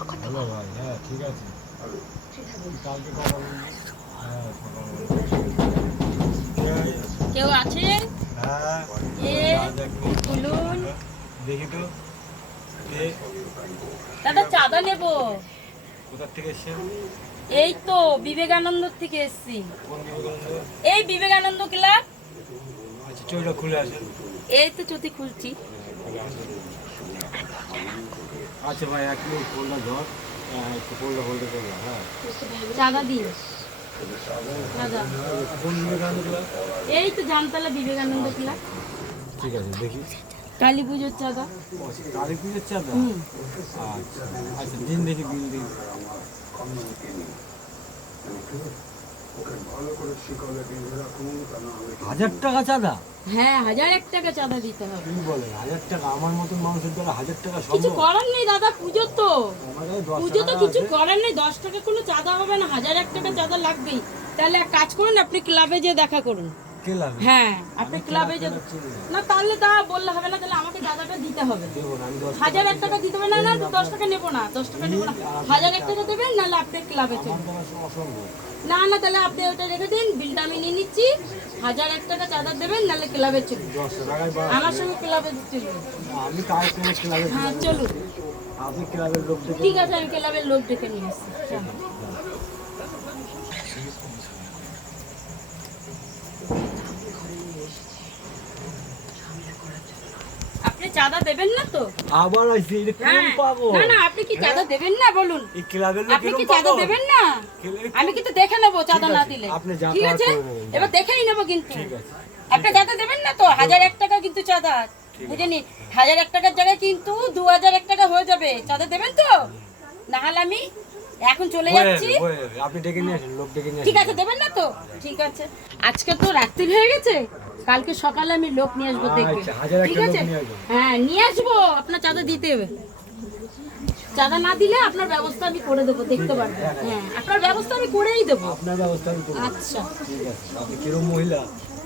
ভালো ভাই, হ্যাঁ ঠিক আছে। কালকে কথা বলবি। হ্যাঁ সকালবেলা। কেউ আছে? হ্যাঁ কে? বলুন। দেখি তো কে? দাদা চাঁদা নেব। কোথা থেকে এসছেন? এই তো বিবেকানন্দ থেকে এসছি। কোন বিবেকানন্দ? এই বিবেকানন্দ ক্লাব। আচ্ছা চইটা খুলে আসেন। এই তো চটি খুলছি। আচ্ছা ভাই এক মিনিট ফোনটা ধর। একটু ফোনটা হোল্ডে করলাম। হ্যাঁ চাঁদা দিন। দাদা কোন বিবেকানন্দ ক্লাব? এই তো জামতলা বিবেকানন্দ ক্লাব। ঠিক আছে দেখি। কালী পুজোর চাঁদা। কালী পুজোর চাঁদা? আচ্ছা আচ্ছা দিন দেখি বিল দিন। 1000 টাকা চাঁদা? হ্যাঁ 1001 টাকা চাঁদা দিতে হবে। কি বলেন 1000 টাকা? আমার মতন মানুষের দ্বারা 1000 টাকা কিছু সম্ভব? করার নেই দাদা, পুজো তো। আমাদের 10 পুজো তো টাকা কিছু আছে। করার নেই, 10 টাকা কোনো চাঁদা হবে না, 1001 টাকা চাঁদা লাগবেই। তাহলে এক কাজ করুন, আপনি ক্লাবে যে দেখা করুন। কে লাগবে? হ্যাঁ আপনি ক্লাবে যে চিনি না। না, তাহলে তা বললে হবে না, তাহলে আমাকে চাঁদাটা দিতে হবে। দেবো না, আমি 10 1001 টাকা দিতে হবে না, না 10 টাকা নেবো না, 10 টাকা নেবো না, 1001 টাকা দেবেন, নাহলে আপনি ক্লাবে আমার চলুন। দ্বারা অসম্ভব। না না, তাহলে আপনি ওটা রেখে দিন, বিলটা আমি নিয়ে নিচ্ছি। 1001 টাকা চাঁদা দেবেন, নাহলে ক্লাবে চলুন। 10 টাকায় বা আমার সঙ্গে ক্লাবে চলুন। আমি কাজ করে ক্লাবে হ্যাঁ চলুন। আপনি ক্লাবের লোক দেখে ঠিক আছে, আমি ক্লাবের লোক ডেকে নিয়ে আসছি। চলো। আপনি চাঁদা দেবেন না তো? আবার আসছে এটা কোন হ্যাঁ। পাগল? না না, আপনি কি চাঁদা দেবেন না বলুন? এই ক্লাবের লোক আপনি কি এরকম চাঁদা পাগল? দেবেন না? ক্লাবের- আমি কিন্তু দেখে নেবো চাঁদা ঠিক না আছে, দিলে। আপনি যা ঠিক করার আছে, করে নেবেন। এবার দেখেই নেবো কিন্তু। ঠিক আছে আপনি চাঁদা দেবেন না তো? 1001 টাকা কিন্তু চাঁদা, বুঝেনি? 1001 টাকার জায়গায় কিন্তু 2001 টাকা হয়ে যাবে। চাঁদা দেবেন তো? না হলে আমি এখন চলে হয়ে যাচ্ছি। যাবে, হয়ে যাবে। আপনি ডেকে নিয়ে আসেন, লোক ডেকে নিয়ে ঠিক আসেন। আছে, দেবেন না তো? ঠিক আছে, আজকে তো রাত্রি হয়ে গেছে, কালকে সকালে আমি লোক নিয়ে আসবো, দেখবেন। আচ্ছা, 1001 ঠিক লোক আছে, নিয়ে আসবেন। হ্যাঁ নিয়ে আসবো। আপনার চাঁদা দিতে হবে। চাঁদা না দিলে আপনার ব্যবস্থা আমি করে দেবো, দেখতে পারবেন। হ্যাঁ আপনার ব্যবস্থা আমি করেই দেবো। আপনার ব্যবস্থা আমি করবো। আচ্ছা ঠিক আছে, আপনি কিরম মহিলা?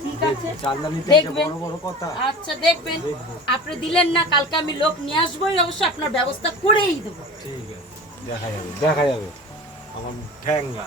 ঠিক আছে, চাঁদা নিতে দেখবেন। বড় বড় কথা। আচ্ছা দেখবেন, আপনি দিলেন না, কালকে আমি লোক নিয়ে আসবোই, অবশ্যই আপনার ব্যবস্থা করেই দেবো। ঠিক আছে, দেখা যাবে দেখা যাবে। আমার ঠ্যাঙ্গা